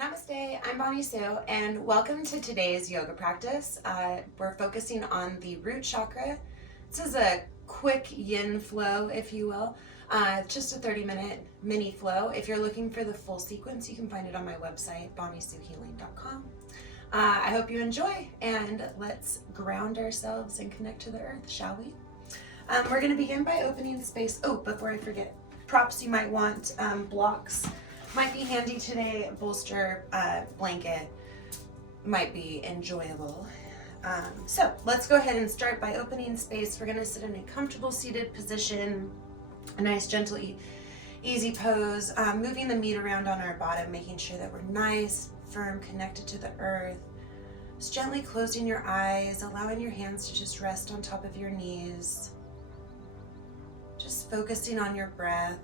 Namaste, I'm Bonnie Sue, and welcome to today's yoga practice. We're focusing on the root chakra. This is a quick yin flow, if you will, just a 30-minute mini flow. If you're looking for the full sequence, you can find it on my website, bonniesuehealing.com. I hope you enjoy, and let's ground ourselves and connect to the earth, shall we? We're going to begin by opening the space. Oh, before I forget, props you might want, blocks might be handy today. A bolster, blanket might be enjoyable. So let's go ahead and start by opening space. We're going to sit in a comfortable seated position, a nice gentle easy pose, moving the meat around on our bottom, making sure that we're nice, firm, connected to the earth. Just gently closing your eyes, allowing your hands to just rest on top of your knees. Just focusing on your breath.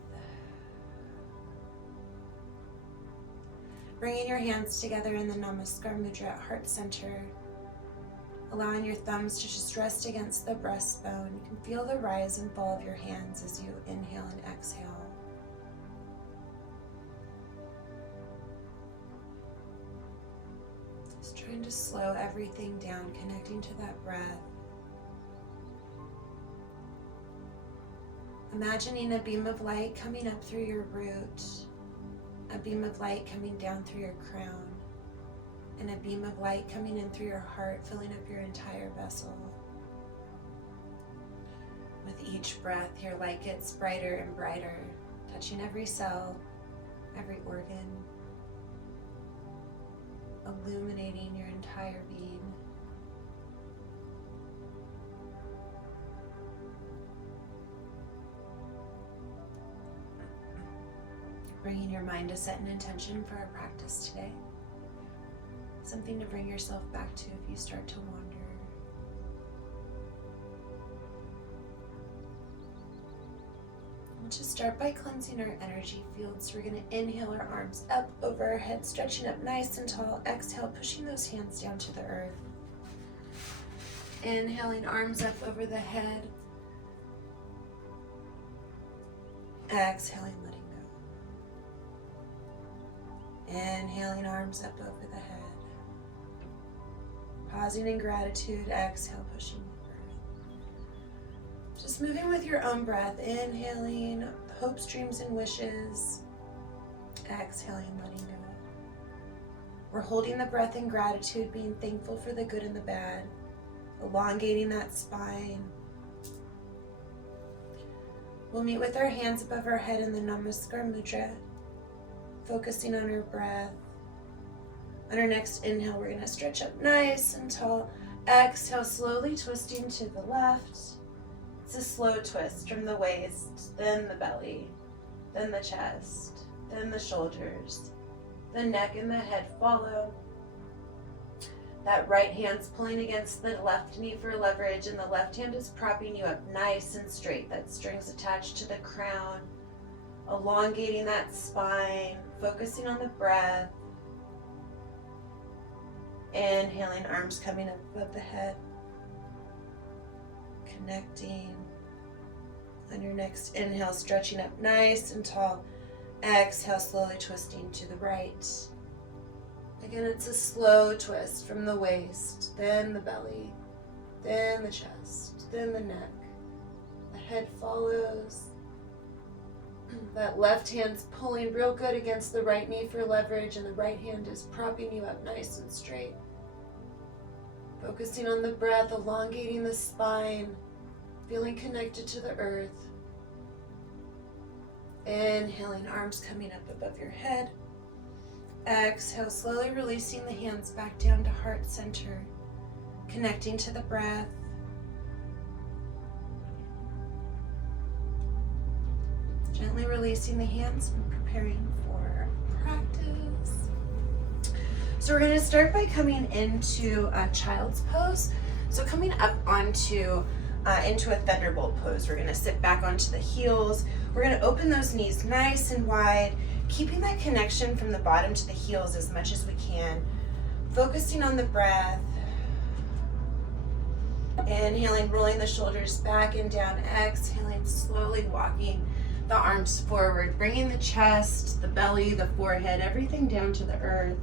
Bringing your hands together in the Namaskar Mudra at heart center. Allowing your thumbs to just rest against the breastbone. You can feel the rise and fall of your hands as you inhale and exhale. Just trying to slow everything down, connecting to that breath. Imagining a beam of light coming up through your root. A beam of light coming down through your crown, and a beam of light coming in through your heart, filling up your entire vessel. With each breath, your light gets brighter and brighter, touching every cell, every organ, illuminating your entire being. Bringing your mind to set an intention for our practice today. Something to bring yourself back to if you start to wander. We'll just start by cleansing our energy field. So we're going to inhale our arms up over our head, stretching up nice and tall. Exhale, pushing those hands down to the earth. Inhaling, arms up over the head. Exhaling, letting go. Inhaling, arms up over the head. Pausing in gratitude. Exhale, pushing the earth. Just moving with your own breath. Inhaling, hopes, dreams, and wishes. Exhaling, letting go. We're holding the breath in gratitude, being thankful for the good and the bad. Elongating that spine. We'll meet with our hands above our head in the Namaskar Mudra. Focusing on our breath. On our next inhale, we're going to stretch up nice and tall. Exhale, slowly twisting to the left. It's a slow twist from the waist, then the belly, then the chest, then the shoulders. The neck and the head follow. That right hand's pulling against the left knee for leverage, and the left hand is propping you up nice and straight. That string's attached to the crown. Elongating that spine, focusing on the breath. Inhaling, arms coming up above the head. Connecting. On your next inhale, stretching up nice and tall. Exhale, slowly twisting to the right. Again, it's a slow twist from the waist, then the belly, then the chest, then the neck. The head follows. That left hand's pulling real good against the right knee for leverage, and the right hand is propping you up nice and straight. Focusing on the breath, elongating the spine, feeling connected to the earth. Inhaling, arms coming up above your head. Exhale, slowly releasing the hands back down to heart center, connecting to the breath. Gently releasing the hands and preparing for practice. So we're going to start by coming into a child's pose. So coming up onto into a thunderbolt pose. We're going to sit back onto the heels. We're going to open those knees nice and wide, keeping that connection from the bottom to the heels as much as we can. Focusing on the breath. Inhaling, rolling the shoulders back and down. Exhaling, slowly walking The arms forward, bringing the chest, the belly, the forehead, everything down to the earth.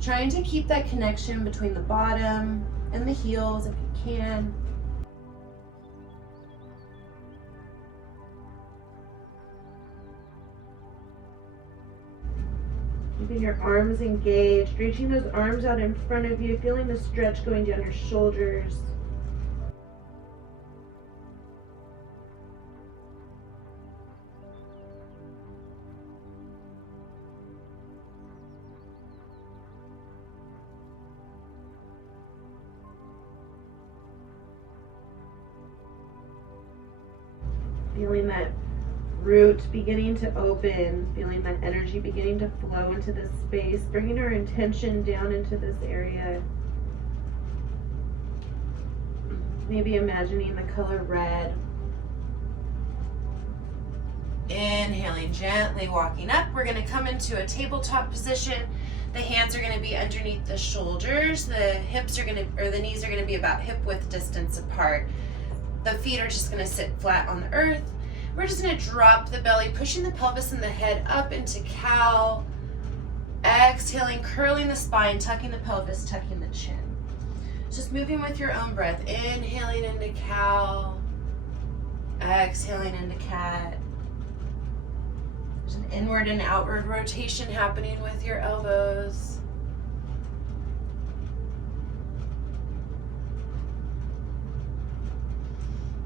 Trying to keep that connection between the bottom and the heels if you can. Keeping your arms engaged, reaching those arms out in front of you, feeling the stretch going down your shoulders. Feeling that root beginning to open, feeling that energy beginning to flow into this space, bringing our intention down into this area. Maybe imagining the color red. Inhaling, gently walking up. We're going to come into a tabletop position. The hands are going to be underneath the shoulders. The hips are going to, or the knees are going to be about hip width distance apart. The feet are just going to sit flat on the earth. We're just going to drop the belly, pushing the pelvis and the head up into cow. Exhaling, curling the spine, tucking the pelvis, tucking the chin. Just moving with your own breath. Inhaling into cow. Exhaling into cat. There's an inward and outward rotation happening with your elbows.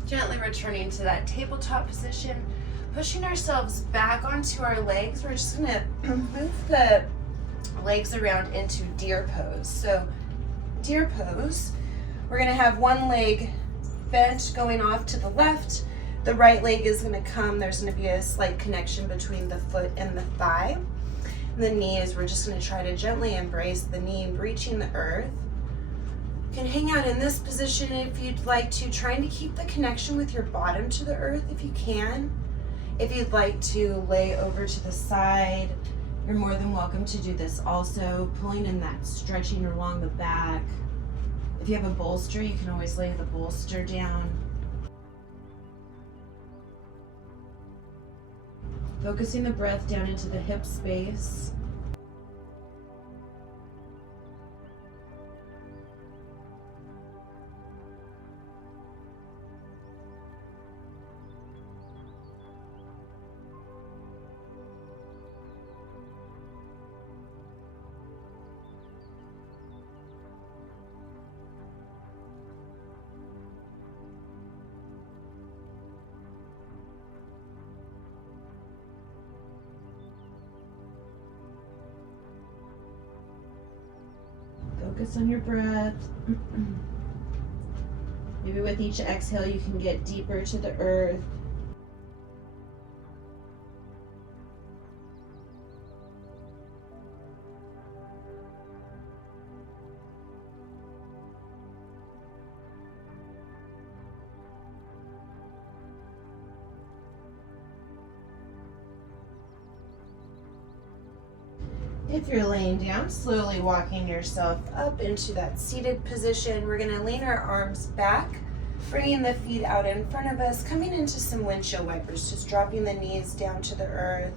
Gently returning to that tabletop position, pushing ourselves back onto our legs. We're just going to move the legs around into deer pose. So deer pose, we're going to have one leg bent going off to the left. The right leg is going to come. There's going to be a slight connection between the foot and the thigh. And the knees, we're just going to try to gently embrace the knee, reaching the earth. You can hang out in this position if you'd like to, trying to keep the connection with your bottom to the earth if you can. If you'd like to lay over to the side, you're more than welcome to do this also, pulling in that stretching along the back. If you have a bolster, you can always lay the bolster down. Focusing the breath down into the hip space. Focus on your breath. Maybe with each exhale you can get deeper to the earth. If you're laying down, slowly walking yourself up into that seated position. We're going to lean our arms back, bringing the feet out in front of us, coming into some windshield wipers, just dropping the knees down to the earth.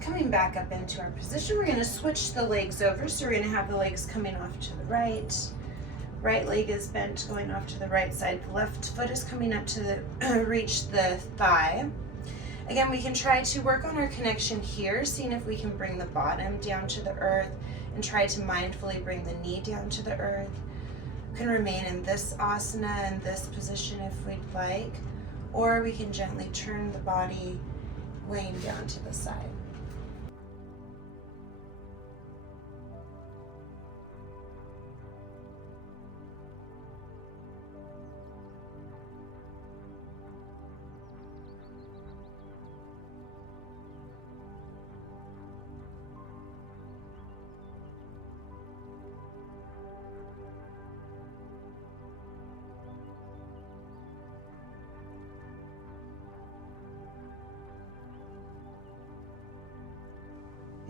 Coming back up into our position, we're going to switch the legs over. So we're going to have the legs coming off to the right. Right leg is bent, going off to the right side. The left foot is coming up to the reach the thigh. Again, we can try to work on our connection here, seeing if we can bring the bottom down to the earth and try to mindfully bring the knee down to the earth. We can remain in this asana in this position if we'd like, or we can gently turn the body laying down to the side.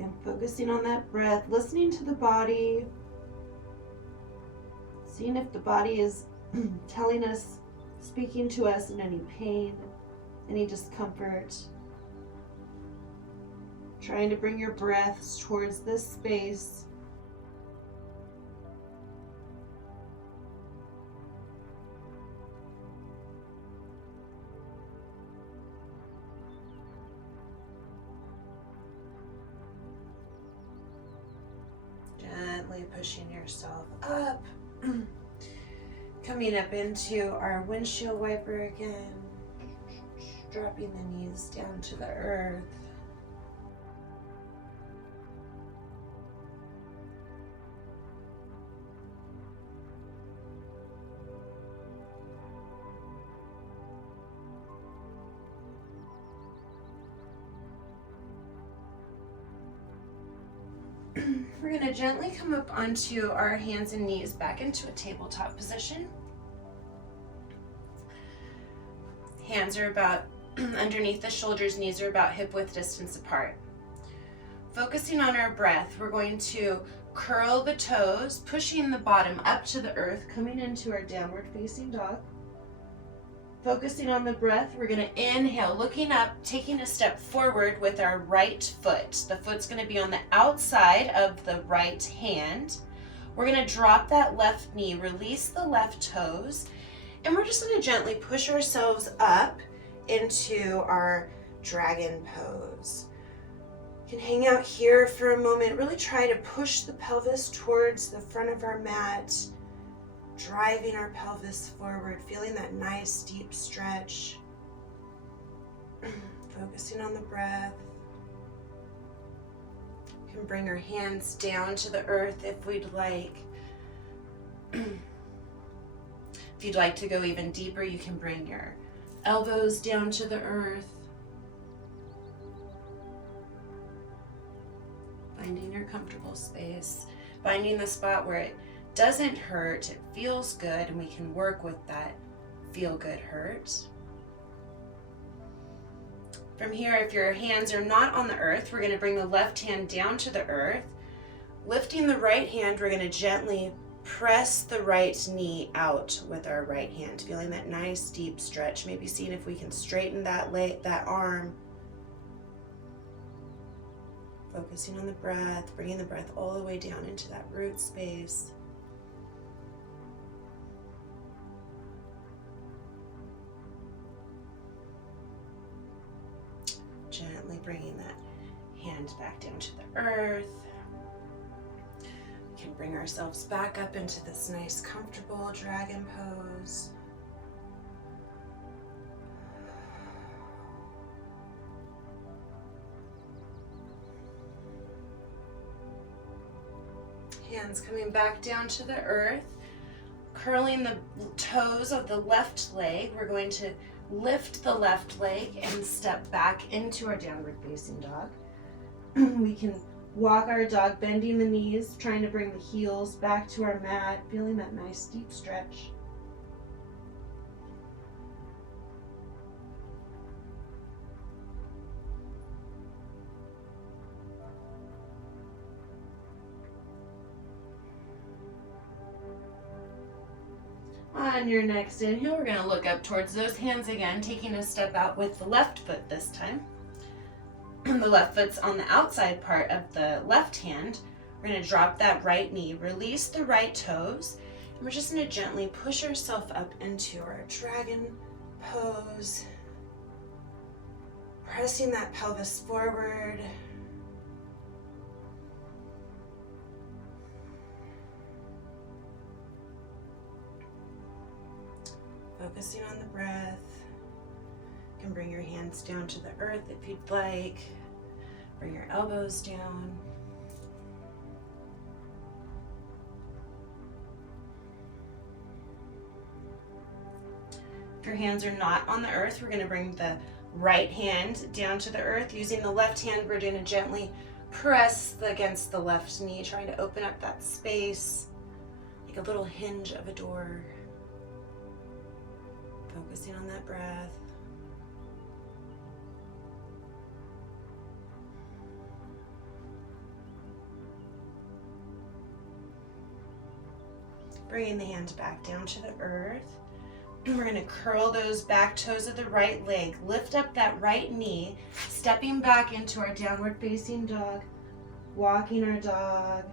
Again, focusing on that breath, listening to the body, seeing if the body is telling us, speaking to us in any pain, any discomfort. Trying to bring your breaths towards this space. Gently pushing yourself up. Coming up into our windshield wiper again. Dropping the knees down to the earth. We're going to gently come up onto our hands and knees back into a tabletop position. Hands are about underneath the shoulders, knees are about hip width distance apart. Focusing on our breath, we're going to curl the toes, pushing the bottom up to the earth, coming into our downward facing dog. Focusing on the breath, we're going to inhale, looking up, taking a step forward with our right foot. The foot's going to be on the outside of the right hand. We're going to drop that left knee, release the left toes, and we're just going to gently push ourselves up into our dragon pose. You can hang out here for a moment. Really try to push the pelvis towards the front of our mat, driving our pelvis forward, feeling that nice deep stretch. Focusing on the breath. You can bring your hands down to the earth if we'd like. If you'd like to go even deeper, you can bring your elbows down to the earth. Finding your comfortable space. Finding the spot where it doesn't hurt, it feels good, and we can work with that feel good hurt. From here, if your hands are not on the earth, we're going to bring the left hand down to the earth. Lifting the right hand, we're going to gently press the right knee out with our right hand, feeling that nice deep stretch. Maybe seeing if we can straighten that leg, that arm. Focusing on the breath, bringing the breath all the way down into that root space. Gently bringing that hand back down to the earth. We can bring ourselves back up into this nice, comfortable dragon pose. Hands coming back down to the earth. Curling the toes of the left leg, we're going to lift the left leg and step back into our downward facing dog. We can walk our dog, bending the knees, trying to bring the heels back to our mat, feeling that nice deep stretch. On your next inhale, we're going to look up towards those hands again, taking a step out with the left foot this time. The left foot's on the outside part of the left hand. We're going to drop that right knee, release the right toes, and we're just going to gently push ourselves up into our dragon pose. Pressing that pelvis forward. Focusing on the breath. You can bring your hands down to the earth if you'd like. Bring your elbows down. If your hands are not on the earth, we're going to bring the right hand down to the earth. Using the left hand, we're going to gently press against the left knee, trying to open up that space, like a little hinge of a door. Focusing on that breath. Bringing the hand back down to the earth. And we're going to curl those back toes of the right leg. Lift up that right knee, stepping back into our downward facing dog, walking our dog.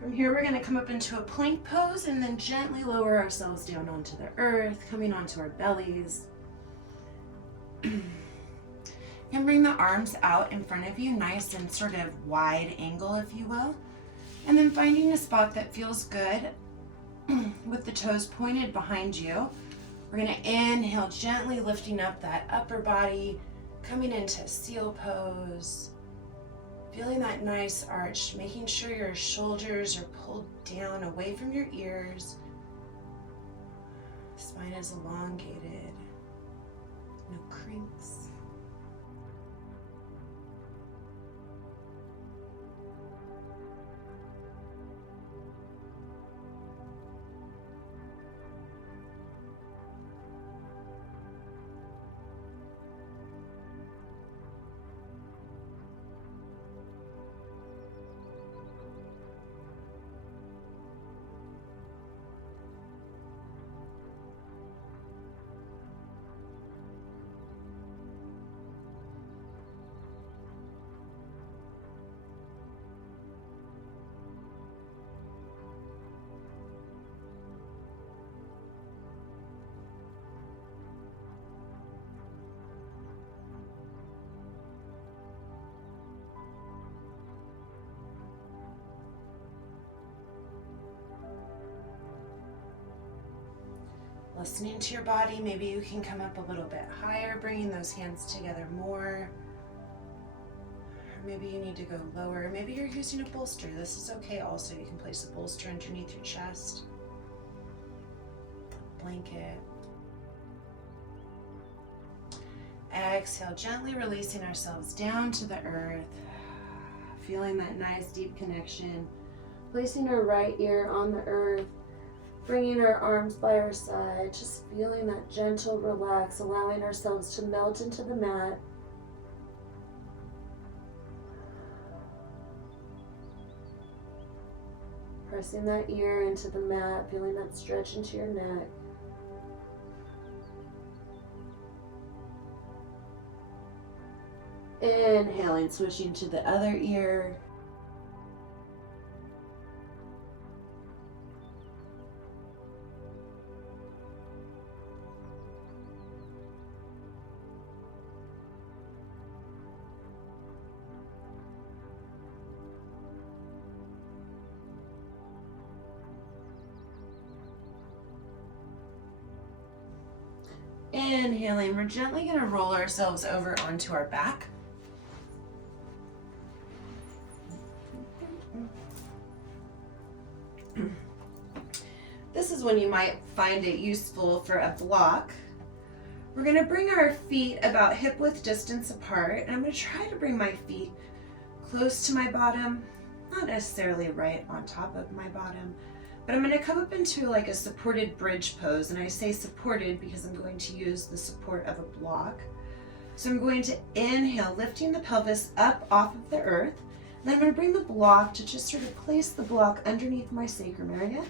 From here, we're going to come up into a plank pose and then gently lower ourselves down onto the earth, coming onto our bellies. And bring the arms out in front of you, nice and sort of wide angle, if you will. And then finding a spot that feels good with the toes pointed behind you. We're going to inhale, gently lifting up that upper body, coming into seal pose. Feeling that nice arch, making sure your shoulders are pulled down away from your ears. Spine is elongated, no crinks. Listening to your body, maybe you can come up a little bit higher, bringing those hands together more. Or maybe you need to go lower. Maybe you're using a bolster. This is okay also. You can place a bolster underneath your chest. Blanket. Exhale, gently releasing ourselves down to the earth. Feeling that nice deep connection. Placing our right ear on the earth. Bringing our arms by our side, just feeling that gentle relax, allowing ourselves to melt into the mat. Pressing that ear into the mat, feeling that stretch into your neck. Inhaling, switching to the other ear. Inhaling, we're gently going to roll ourselves over onto our back. This is when you might find it useful for a block. We're going to bring our feet about hip width distance apart, and I'm going to try to bring my feet close to my bottom, not necessarily right on top of my bottom. But I'm going to come up into like a supported bridge pose, and I say supported because I'm going to use the support of a block. So I'm going to inhale, lifting the pelvis up off of the earth, and then I'm going to bring the block to just sort of place the block underneath my sacrum area.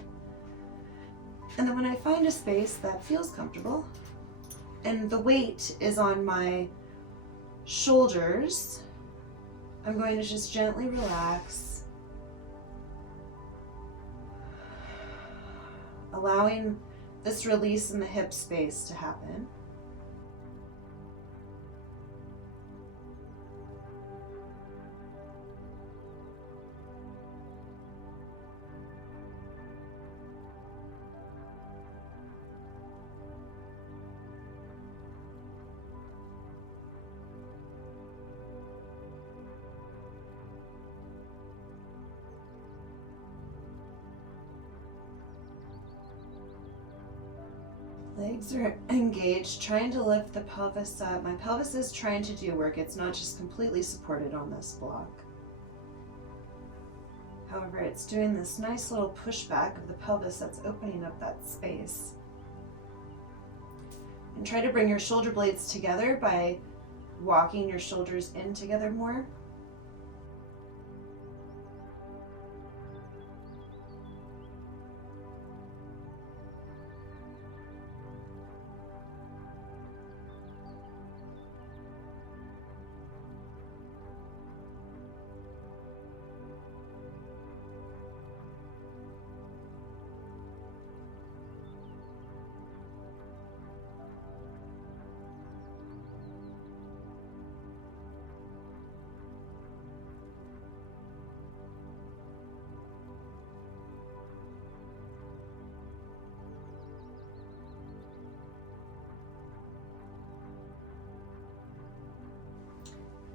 And then when I find a space that feels comfortable, and the weight is on my shoulders, I'm going to just gently relax, allowing this release in the hip space to happen. Legs are engaged, trying to lift the pelvis up. My pelvis is trying to do work. It's not just completely supported on this block. However, it's doing this nice little pushback of the pelvis that's opening up that space. And try to bring your shoulder blades together by walking your shoulders in together more.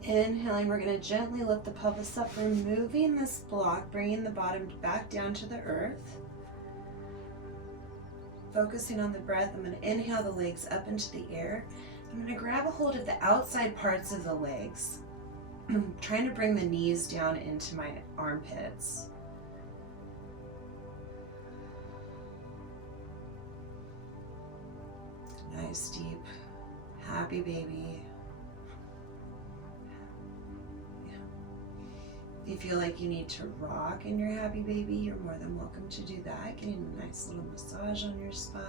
Inhaling, we're going to gently lift the pelvis up, removing this block, bringing the bottom back down to the earth. Focusing on the breath, I'm going to inhale the legs up into the air. I'm going to grab a hold of the outside parts of the legs, trying to bring the knees down into my armpits. Nice, deep, happy baby. If you feel like you need to rock in your happy baby, you're more than welcome to do that. Getting a nice little massage on your spine.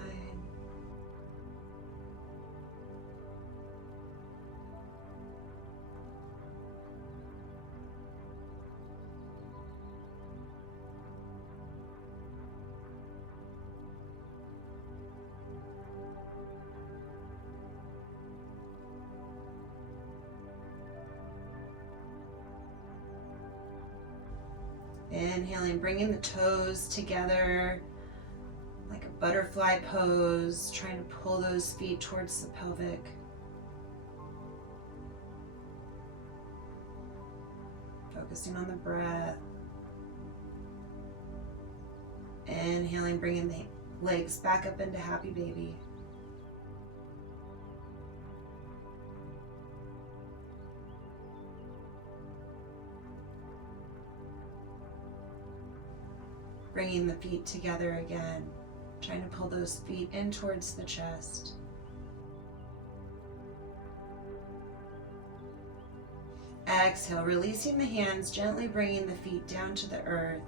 Inhaling, bringing the toes together like a butterfly pose, trying to pull those feet towards the pelvic. Focusing on the breath. Inhaling, bringing the legs back up into happy baby. Bringing the feet together again, trying to pull those feet in towards the chest. Exhale, releasing the hands, gently bringing the feet down to the earth.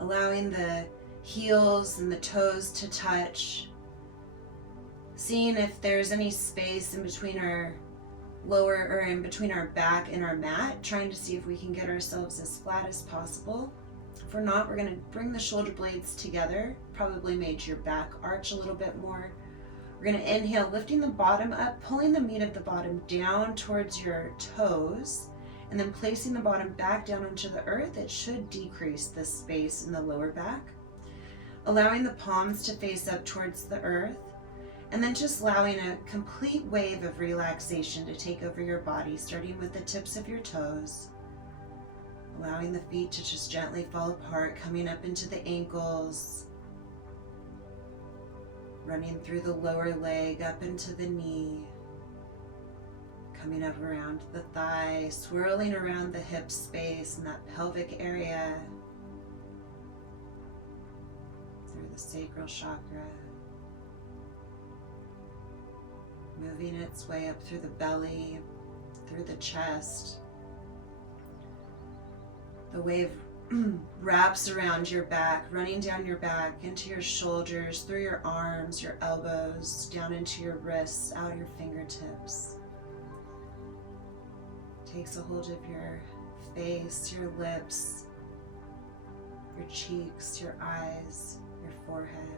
Allowing the heels and the toes to touch. Seeing if there's any space in between our lower or in between our back and our mat, trying to see if we can get ourselves as flat as possible. If we're not, we're going to bring the shoulder blades together, probably make your back arch a little bit more. We're going to inhale, lifting the bottom up, pulling the meat of the bottom down towards your toes, and then placing the bottom back down onto the earth. It should decrease the space in the lower back. Allowing the palms to face up towards the earth. And then just allowing a complete wave of relaxation to take over your body, starting with the tips of your toes. Allowing the feet to just gently fall apart, coming up into the ankles. Running through the lower leg, up into the knee. Coming up around the thigh, swirling around the hip space and that pelvic area. Through the sacral chakra. Moving its way up through the belly, through the chest. The wave wraps around your back, running down your back, into your shoulders, through your arms, your elbows, down into your wrists, out your fingertips. Takes a hold of your face, your lips, your cheeks, your eyes, your forehead.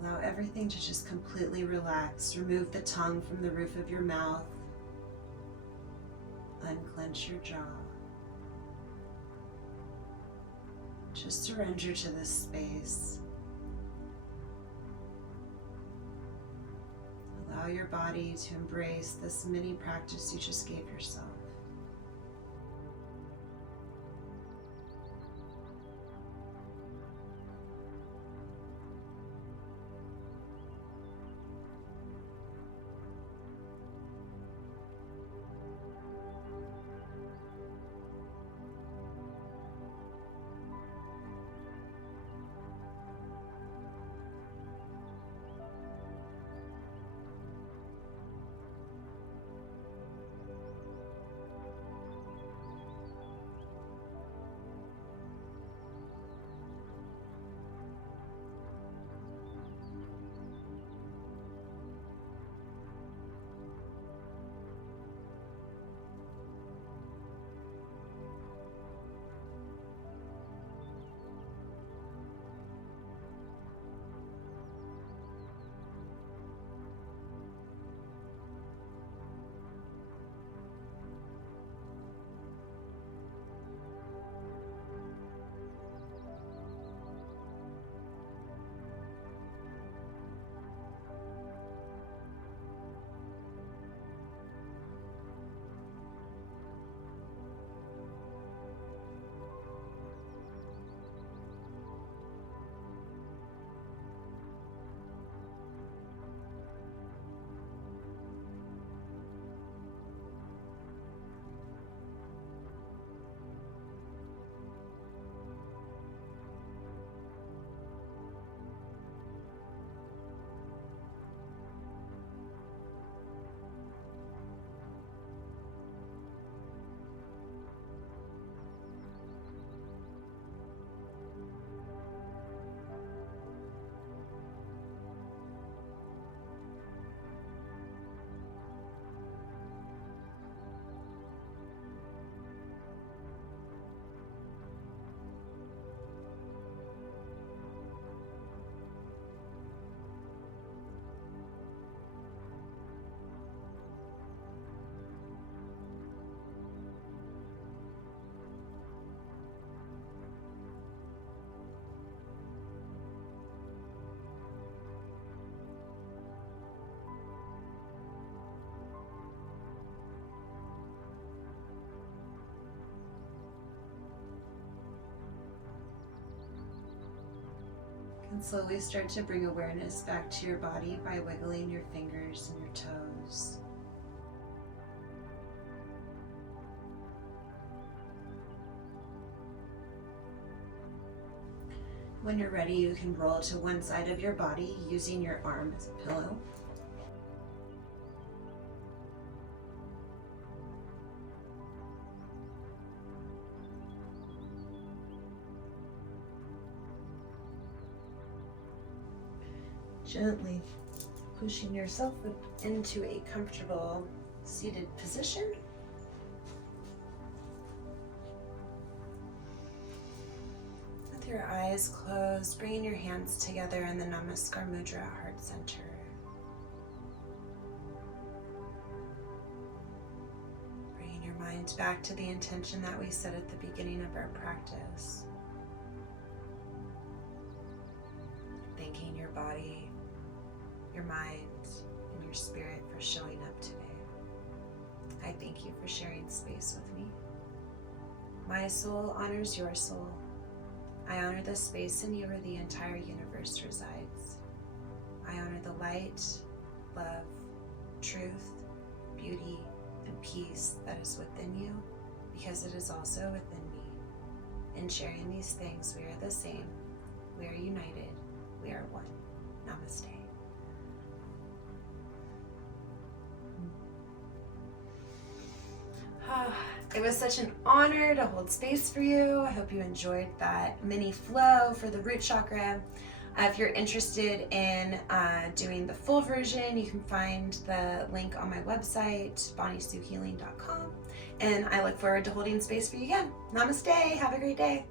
Allow everything to just completely relax. Remove the tongue from the roof of your mouth. Unclench your jaw. Just surrender to this space. Allow your body to embrace this mini practice you just gave yourself. And slowly start to bring awareness back to your body by wiggling your fingers and your toes. When you're ready, you can roll to one side of your body using your arm as a pillow. Gently pushing yourself into a comfortable seated position. With your eyes closed, bringing your hands together in the Namaskar Mudra, heart center. Bringing your mind back to the intention that we set at the beginning of our practice. Thanking your body, your mind, and your spirit for showing up today. I thank you for sharing space with me. My soul honors your soul. I honor the space in you where the entire universe resides. I honor the light, love, truth, beauty, and peace that is within you, because it is also within me. In sharing these things, we are the same. We are united. We are one. Namaste. It was such an honor to hold space for you. I hope you enjoyed that mini flow for the root chakra. If you're interested in doing the full version, you can find the link on my website, bonniesuehealing.com. And I look forward to holding space for you again. Namaste. Have a great day.